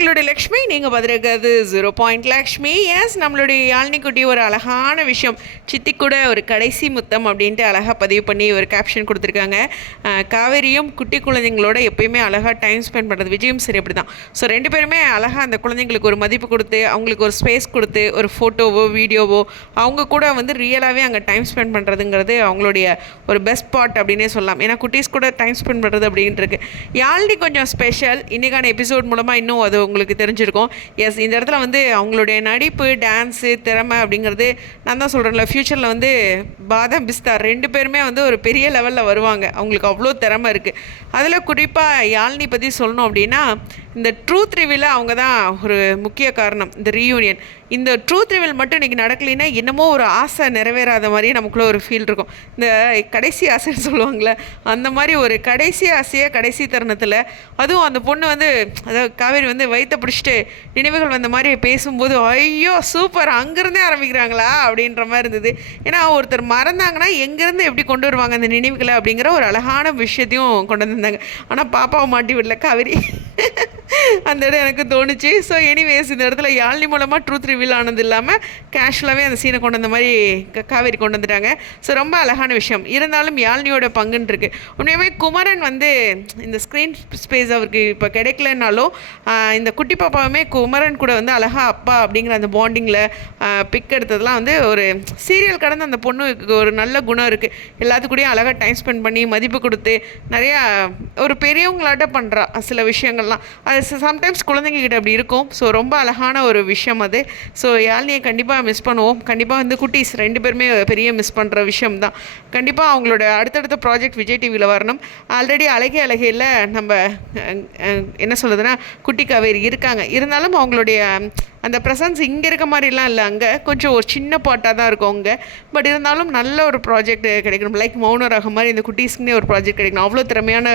உங்களுடைய லக்ஷ்மி. நீங்கள் பதிருக்கிறது 0 லக்ஷ்மி. எஸ், நம்மளுடைய யாழ்னி குட்டி ஒரு அழகான விஷயம், சித்தி கூட ஒரு கடைசி முத்தம் அப்படின்ட்டு அழகாக பதிவு பண்ணி ஒரு கேப்ஷன் கொடுத்துருக்காங்க. காவேரியும் குட்டி குழந்தைங்களோட எப்பயுமே அழகாக டைம் ஸ்பெண்ட் பண்ணுறது, விஜயும் சரி அப்படி தான். ஸோ ரெண்டு பேருமே அழகாக அந்த குழந்தைங்களுக்கு ஒரு மதிப்பு கொடுத்து, அவங்களுக்கு ஒரு ஸ்பேஸ் கொடுத்து, ஒரு ஃபோட்டோவோ வீடியோவோ அவங்க கூட வந்து ரியலாகவே அங்கே டைம் ஸ்பெண்ட் பண்ணுறதுங்கிறது அவங்களுடைய ஒரு பெஸ்ட் பார்ட் அப்படின்னே சொல்லலாம். ஏன்னா குட்டீஸ் கூட டைம் ஸ்பெண்ட் பண்ணுறது அப்படின்ட்டு இருக்கு. யாழ்னி கொஞ்சம் ஸ்பெஷல். இன்றைக்கான எபிசோட் மூலமாக இன்னும் அது உங்களுக்கு தெரிஞ்சிருக்கும். எஸ், இந்த இடத்துல வந்து அவங்களுடைய நடிப்பு, டான்ஸு, திறமை அப்படிங்கிறது நான் தான் சொல்கிறேன்ல, ஃப்யூச்சரில் வந்து பாதாம் பிஸ்தா ரெண்டு பேருமே வந்து ஒரு பெரிய லெவலில் வருவாங்க. அவங்களுக்கு அவ்வளோ திறமை இருக்குது. அதில் குறிப்பாக யாழ்னி பற்றி சொல்லணும் அப்படின்னா, இந்த ட்ரூத் ரிவீல அவங்க தான் ஒரு முக்கிய காரணம். இந்த ரீயூனியன், இந்த ட்ரூத் ரிவீல் மட்டும் இன்றைக்கி நடக்கலைன்னா என்னமோ ஒரு ஆசை நிறைவேறாத மாதிரியே நமக்குள்ளே ஒரு ஃபீல் இருக்கும். இந்த கடைசி ஆசைன்னு சொல்லுவாங்களே, அந்த மாதிரி ஒரு கடைசி ஆசையை கடைசி தருணத்தில், அதுவும் அந்த பொண்ணு வந்து, அதாவது காவேரி வந்து வயிற்ற பிடிச்சிட்டு நினைவுகள் வந்த மாதிரி பேசும்போது, ஐயோ சூப்பர், அங்கேருந்தே ஆரம்பிக்கிறாங்களா அப்படின்ற மாதிரி இருந்தது. ஏன்னா ஒருத்தர் மறந்தாங்கன்னா எங்கேருந்து எப்படி கொண்டு வருவாங்க அந்த நினைவுகளை அப்படிங்கிற ஒரு அழகான விஷயத்தையும் கொண்டு வந்திருந்தாங்க. ஆனால் பாப்பாவை மாட்டி விடல காவேரி. அந்த இடம் எனக்கு தோணுச்சு. ஸோ எனிவேஸ், இந்த இடத்துல யாழ்னி மூலமாக ட்ரூத் ரிவீல் ஆனது இல்லாமல் கேஷுவலாகவே அந்த சீனை கொண்டு வந்த மாதிரி காவேரி கொண்டு வந்துட்டாங்க. ஸோ ரொம்ப அழகான விஷயம். இருந்தாலும் யாழ்னியோட பங்குன்னு இருக்குது. உண்மையுமே குமரன் வந்து இந்த ஸ்க்ரீன் ஸ்பேஸ் அவருக்கு இப்போ கிடைக்கலனாலும், இந்த குட்டி பாப்பாவுமே குமரன் கூட வந்து அழகாக அப்பா அப்படிங்கிற அந்த பாண்டிங்கில் பிக் எடுத்ததெல்லாம் வந்து ஒரு சீரியல் கடந்து அந்த பொண்ணுக்கு ஒரு நல்ல குணம் இருக்குது. எல்லாத்துக்கூடையும் அழகாக டைம் ஸ்பெண்ட் பண்ணி மதிப்பு கொடுத்து நிறையா ஒரு பெரியவங்களாட்ட பண்ணுறா சில விஷயங்கள்லாம். அது சம்டைம்ஸ் குழந்தைங்க கிட்ட அப்படி இருக்கும். ஸோ ரொம்ப அழகான ஒரு விஷயம் அது. ஸோ யாழ்னியை கண்டிப்பாக மிஸ் பண்ணுவோம். கண்டிப்பாக வந்து குட்டீஸ் ரெண்டு பேருமே பெரிய மிஸ் பண்ணுற விஷயம் தான். கண்டிப்பாக அவங்களோட அடுத்தடுத்த ப்ராஜெக்ட் விஜய் டிவியில் வரணும். ஆல்ரெடி அழகே அழகையில் நம்ம என்ன சொல்லுதுன்னா குட்டி காவேரி இருக்காங்க. இருந்தாலும் அவங்களுடைய அந்த ப்ரெசன்ஸ் இங்கே இருக்க மாதிரிலாம் இல்லை, அங்கே கொஞ்சம் ஒரு சின்ன பாட்டாக தான் இருக்கும் அங்கே. பட் இருந்தாலும் நல்ல ஒரு ப்ராஜெக்ட் கிடைக்கணும். லைக் மௌன ராகம் மாதிரி இந்த குட்டீஸ்க்குன்னே ஒரு ப்ராஜெக்ட் கிடைக்கணும். அவ்வளோ திறமையான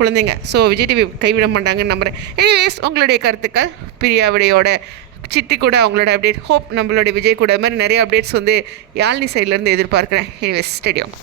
குழந்தைங்க. ஸோ விஜய் டிவி கைவிட மாட்டாங்கன்னு நம்புகிறேன். எனிவேஸ், உங்களுடைய கருத்துக்கள், பிரியாவிடையோட சித்தி கூட அவங்களோட அப்டேட், ஹோப் நம்மளுடைய விஜய் கூட மாதிரி நிறைய அப்டேட்ஸ் வந்து யாழ்னி சைட்லேருந்து எதிர்பார்க்குறேன். Anyways, stadium.